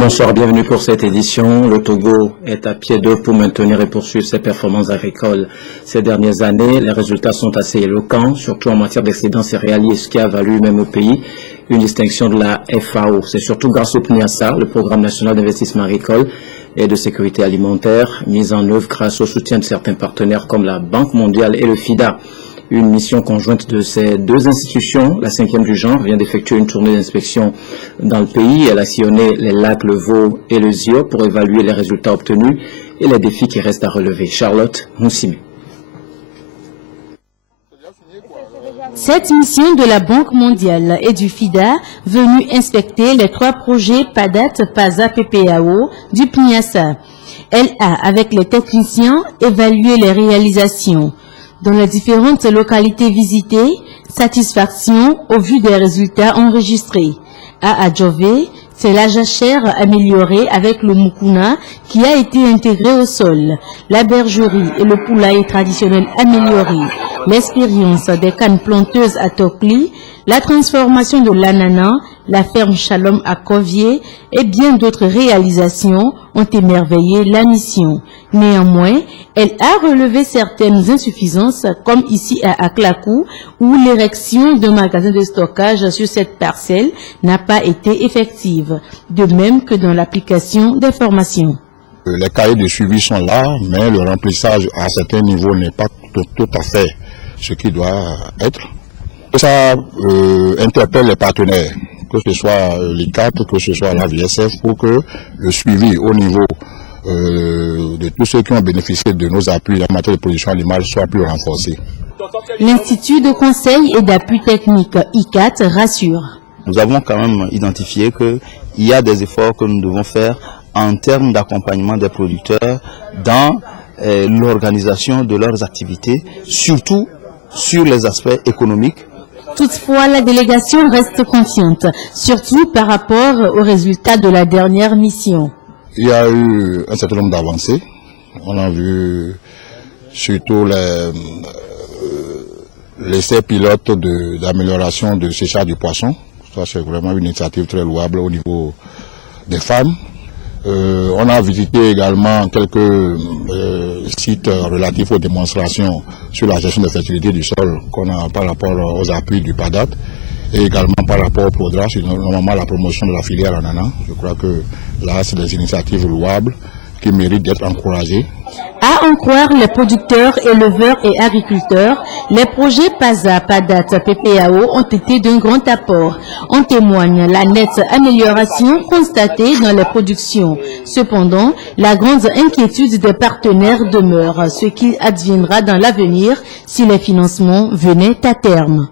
Bonsoir, bienvenue pour cette édition. Le Togo est à pied d'œuvre pour maintenir et poursuivre ses performances agricoles. Ces dernières années, les résultats sont assez éloquents, surtout en matière d'excédents céréaliers, ce qui a valu même au pays une distinction de la FAO. C'est surtout grâce au PNIASA, le Programme national d'investissement agricole et de sécurité alimentaire, mis en œuvre grâce au soutien de certains partenaires comme la Banque mondiale et le FIDA. Une mission conjointe de ces deux institutions, la 5e du genre, vient d'effectuer une tournée d'inspection dans le pays. Elle a sillonné les lacs, le Vaud et le Zio pour évaluer les résultats obtenus et les défis qui restent à relever. Charlotte Moussimi. Cette mission de la Banque mondiale et du FIDA, venue inspecter les 3 projets PADAT, PASA, PPAO du PNIASA. Elle a, avec les techniciens, évalué les réalisations. Dans les différentes localités visitées, satisfaction au vu des résultats enregistrés. À Adjové, c'est la jachère améliorée avec le mukuna qui a été intégré au sol, la bergerie et le poulailler traditionnel amélioré, l'expérience des cannes planteuses à Tokli, la transformation de l'ananas, la ferme Shalom à Covier et bien d'autres réalisations ont émerveillé la mission. Néanmoins, elle a relevé certaines insuffisances, comme ici à Aklakou, où l'érection d'un magasin de stockage sur cette parcelle n'a pas été effective, de même que dans l'application des formations. Les cahiers de suivi sont là, mais le remplissage à certains niveaux n'est pas tout à fait ce qui doit être. Ça interpelle les partenaires, que ce soit l'ICAT, que ce soit la VSF, pour que le suivi au niveau de tous ceux qui ont bénéficié de nos appuis en matière de production animale soit plus renforcé. L'Institut de conseil et d'appui technique ICAT rassure. Nous avons quand même identifié qu'il y a des efforts que nous devons faire en termes d'accompagnement des producteurs dans l'organisation de leurs activités, surtout sur les aspects économiques. Toutefois, la délégation reste confiante, surtout par rapport aux résultats de la dernière mission. Il y a eu un certain nombre d'avancées. On a vu surtout l'essai pilote d'amélioration de séchage du poisson. Ça, c'est vraiment une initiative très louable au niveau des femmes. On a visité également quelques sites relatifs aux démonstrations sur la gestion de fertilité du sol qu'on a par rapport aux appuis du PADAT et également par rapport au PRODRA, sur normalement la promotion de la filière ananas. Je crois que là, c'est des initiatives louables qui méritent d'être encouragées. À en croire les producteurs, éleveurs et agriculteurs, les projets PASA, PADAT, PPAO ont été d'un grand apport. En témoigne la nette amélioration constatée dans les productions. Cependant, la grande inquiétude des partenaires demeure, ce qui adviendra dans l'avenir si les financements venaient à terme.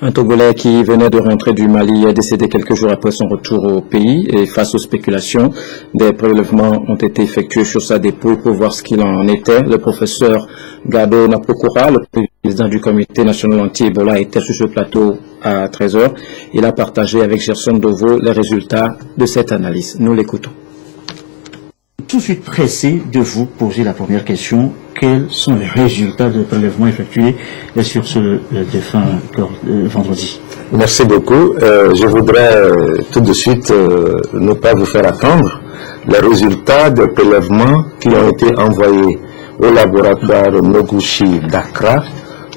Un Togolais qui venait de rentrer du Mali est décédé quelques jours après son retour au pays et face aux spéculations, des prélèvements ont été effectués sur sa dépouille pour voir ce qu'il en était. Le professeur Gado Napokora, le président du comité national anti-Ebola, était sur ce plateau à 13h. Il a partagé avec Gerson Dovo les résultats de cette analyse. Nous l'écoutons. Tout de suite pressé de vous poser la première question. Quels sont les résultats de prélèvements effectués sur ce défunt vendredi? Merci beaucoup. Je voudrais tout de suite ne pas vous faire attendre. Les résultats des prélèvements qui ont été envoyés au laboratoire Noguchi d'Accra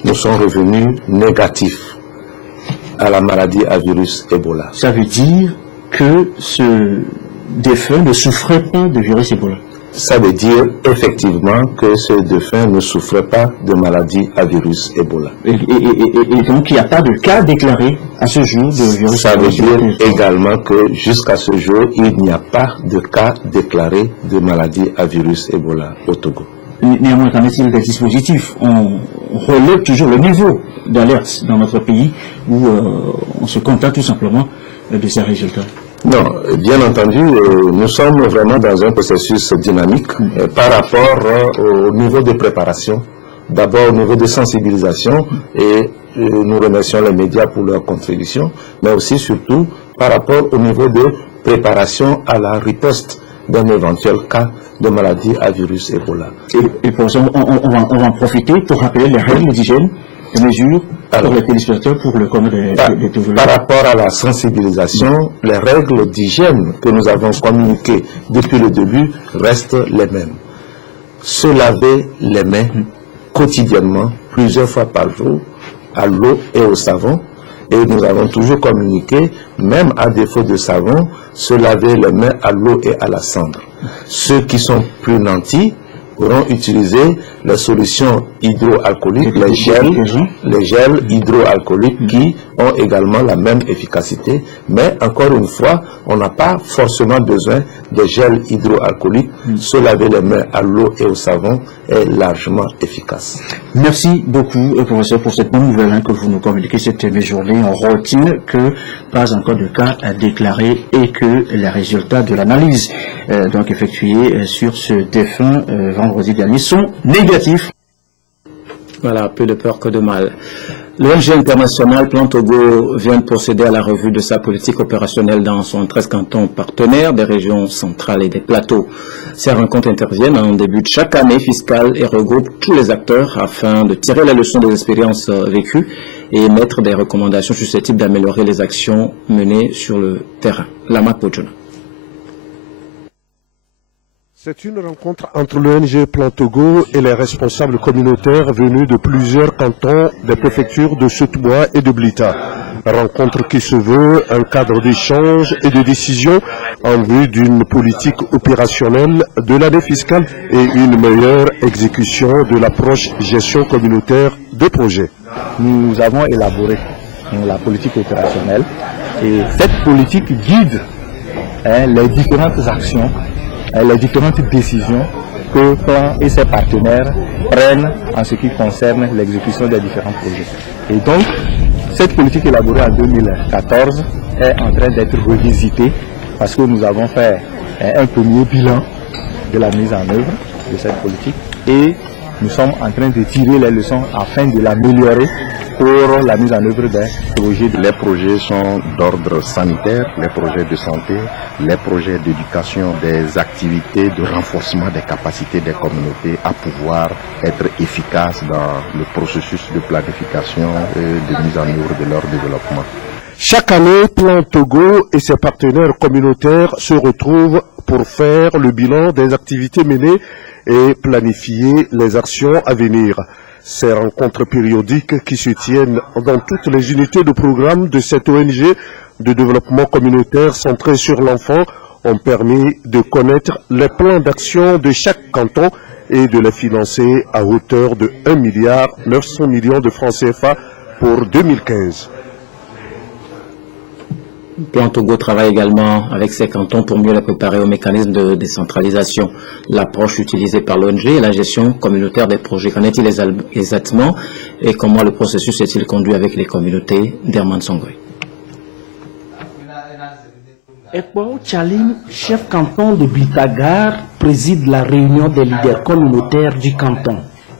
nous sont revenus négatifs à la maladie à virus Ebola. Ça veut dire que ce défunt ne souffrait pas de virus Ebola? Ça veut dire effectivement que ce défunt ne souffrait pas de maladie à virus Ebola. Et donc il n'y a pas de cas déclaré à ce jour de virus Ça veut dire également que jusqu'à ce jour, il n'y a pas de cas déclaré de maladie à virus Ebola au Togo. Néanmoins, qu'en est-il des dispositifs? On relève toujours le niveau d'alerte dans notre pays où on se contente tout simplement de ces résultats. Non, bien entendu, nous sommes vraiment dans un processus dynamique par rapport au niveau de préparation, d'abord au niveau de sensibilisation, et nous remercions les médias pour leur contribution, mais aussi surtout par rapport au niveau de préparation à la riposte d'un éventuel cas de maladie à virus Ebola. Et pour ça, on va en profiter pour rappeler les règles d'hygiène mesures pour les téléspectateurs, pour le commun des Par rapport à la sensibilisation, les règles d'hygiène que nous avons communiquées depuis le début restent les mêmes. Se laver les mains quotidiennement, plusieurs fois par jour, à l'eau et au savon. Et nous avons toujours communiqué, même à défaut de savon, se laver les mains à l'eau et à la cendre. Ceux qui sont plus nantis pourront utiliser les solutions hydroalcooliques, les gels hydroalcooliques qui ont également la même efficacité. Mais encore une fois, on n'a pas forcément besoin de gels hydroalcooliques. Se laver les mains à l'eau et au savon est largement efficace. Merci beaucoup, professeur, pour cette bonne nouvelle que vous nous communiquez cette journée. On retient que pas encore de cas à déclarer et que les résultats de l'analyse donc effectuée sur ce défunt vendredi dernier sont négatifs. Voilà, plus de peur que de mal. L'ONG internationale Plan Togo vient de procéder à la revue de sa politique opérationnelle dans son 13 cantons partenaires des régions centrales et des plateaux. Ces rencontres interviennent en début de chaque année fiscale et regroupent tous les acteurs afin de tirer les leçons des expériences vécues et émettre des recommandations susceptibles d'améliorer les actions menées sur le terrain. Lama Pojona. C'est une rencontre entre l'ONG Plan Togo et les responsables communautaires venus de plusieurs cantons des préfectures de Sotbois et de Blita. Rencontre qui se veut un cadre d'échange et de décision en vue d'une politique opérationnelle de l'année fiscale et une meilleure exécution de l'approche gestion communautaire de projets. Nous avons élaboré la politique opérationnelle et cette politique guide les différentes actions, les différentes décisions que Plan et ses partenaires prennent en ce qui concerne l'exécution des différents projets. Et donc, cette politique élaborée en 2014 est en train d'être revisitée parce que nous avons fait un premier bilan de la mise en œuvre de cette politique et nous sommes en train de tirer les leçons afin de l'améliorer pour la mise en œuvre des projets. Les projets sont d'ordre sanitaire, les projets de santé, les projets d'éducation, des activités de renforcement des capacités des communautés à pouvoir être efficaces dans le processus de planification et de mise en œuvre de leur développement. Chaque année, Plan Togo et ses partenaires communautaires se retrouvent pour faire le bilan des activités menées et planifier les actions à venir. Ces rencontres périodiques qui se tiennent dans toutes les unités de programme de cette ONG de développement communautaire centrée sur l'enfant ont permis de connaître les plans d'action de chaque canton et de les financer à hauteur de 1,9 milliard de francs CFA pour 2015. Plan Togo travaille également avec ses cantons pour mieux les préparer au mécanisme de décentralisation. L'approche utilisée par l'ONG est la gestion communautaire des projets. Qu'en est-il exactement et comment le processus est-il conduit avec les communautés d'Herman Songwe? Ekbao Chalim, chef canton de Blitagar, préside la réunion des leaders communautaires du canton.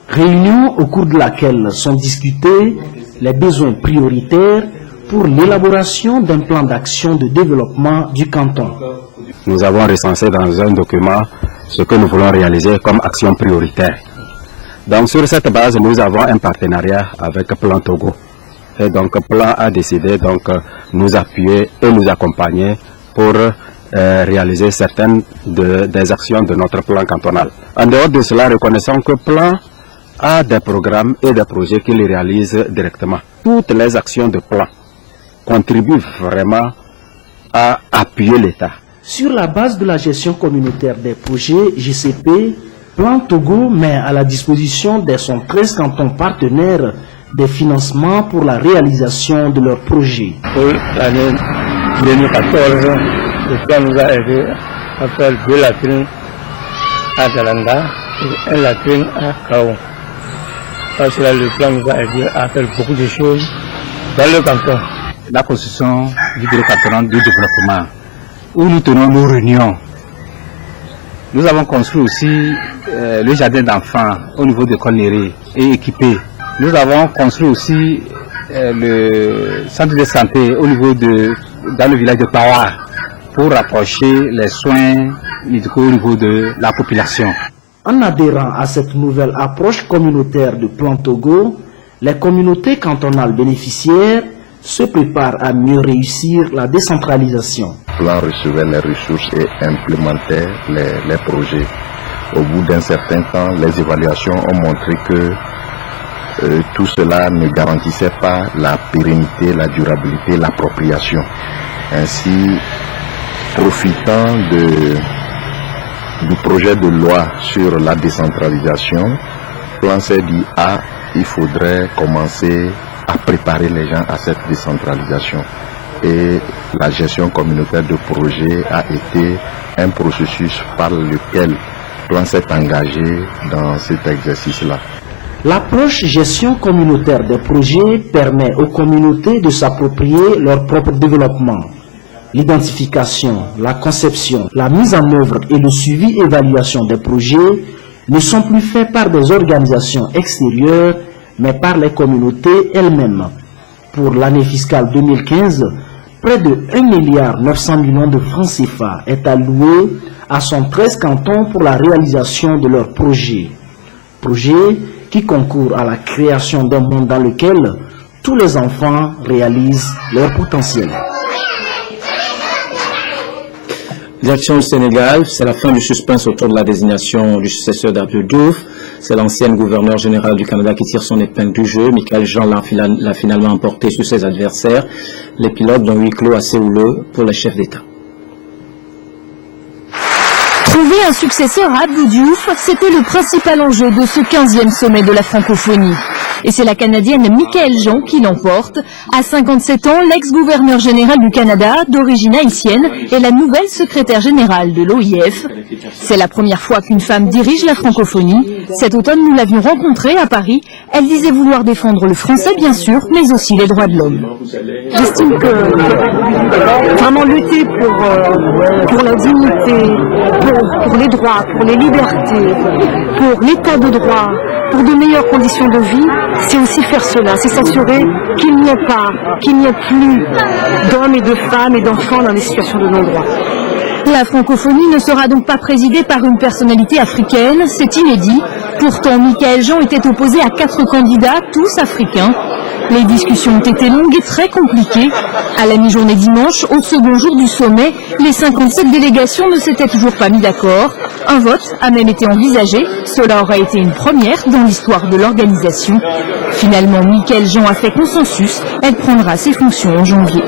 Réunion au cours de laquelle sont discutés les besoins prioritaires pour l'élaboration d'un plan d'action de développement du canton. Nous avons recensé dans un document ce que nous voulons réaliser comme action prioritaire. Donc sur cette base, nous avons un partenariat avec Plan Togo. Et donc Plan a décidé donc nous appuyer et nous accompagner pour réaliser certaines des actions de notre plan cantonal. En dehors de cela, reconnaissons que Plan a des programmes et des projets qu'il réalise directement. Toutes les actions de Plan contribuent vraiment à appuyer l'État. Sur la base de la gestion communautaire des projets GCP, Plan Togo met à la disposition des 113 cantons partenaires des financements pour la réalisation de leurs projets. Pour l'année 2014, le plan nous a aidé à faire 2 latrines à Dalanda et 1 latrine à Kao. Parce que le plan nous a aidé à faire beaucoup de choses dans le canton. La construction du bureau cantonal du développement, où nous tenons nos réunions. Nous avons construit aussi le jardin d'enfants au niveau de Connery et équipé. Nous avons construit aussi le centre de santé au niveau dans le village de Pawa pour rapprocher les soins médicaux au niveau de la population. En adhérant à cette nouvelle approche communautaire de Plan Togo, Les communautés cantonales bénéficiaires se préparent à mieux réussir la décentralisation. Le plan recevait les ressources et implémentait les projets. Au bout d'un certain temps, les évaluations ont montré que tout cela ne garantissait pas la pérennité, la durabilité, l'appropriation. Ainsi, profitant du projet de loi sur la décentralisation, le plan s'est dit il faudrait commencer à préparer les gens à cette décentralisation. Et la gestion communautaire de projet a été un processus par lequel le plan s'est engagé dans cet exercice-là. L'approche gestion communautaire des projets permet aux communautés de s'approprier leur propre développement. L'identification, la conception, la mise en œuvre et le suivi-évaluation des projets ne sont plus faits par des organisations extérieures, mais par les communautés elles-mêmes. Pour l'année fiscale 2015, près de 1,9 milliard de francs CFA est alloué à 113 cantons pour la réalisation de leurs projets. Projets qui concourent à la création d'un monde dans lequel tous les enfants réalisent leur potentiel. Direction du Sénégal, c'est la fin du suspense autour de la désignation du successeur d'Abdou Diouf. C'est l'ancienne gouverneure générale du Canada qui tire son épingle du jeu. Michaël Jean l'a finalement emporté sur ses adversaires. Les pilotes dont huis clos assez houleux pour les chefs d'État. Trouver un successeur à Abdou Diouf, c'était le principal enjeu de ce 15e sommet de la francophonie. Et c'est la Canadienne Michaël Jean qui l'emporte. À 57 ans, l'ex-gouverneur général du Canada, d'origine haïtienne, est la nouvelle secrétaire générale de l'OIF. C'est la première fois qu'une femme dirige la francophonie. Cet automne, nous l'avions rencontrée à Paris. Elle disait vouloir défendre le français, bien sûr, mais aussi les droits de l'homme. J'estime que vraiment lutter pour la dignité, pour les droits, pour les libertés, pour l'état de droit, pour de meilleures conditions de vie, c'est aussi faire cela, c'est s'assurer qu'il n'y ait plus d'hommes et de femmes et d'enfants dans des situations de non-droit. La francophonie ne sera donc pas présidée par une personnalité africaine, c'est inédit. Pourtant, Michaël Jean était opposé à 4 candidats, tous africains. Les discussions ont été longues et très compliquées. À la mi-journée dimanche, au second jour du sommet, les 57 délégations ne s'étaient toujours pas mis d'accord. Un vote a même été envisagé. Cela aura été une première dans l'histoire de l'organisation. Finalement, Michaël Jean a fait consensus. Elle prendra ses fonctions en janvier.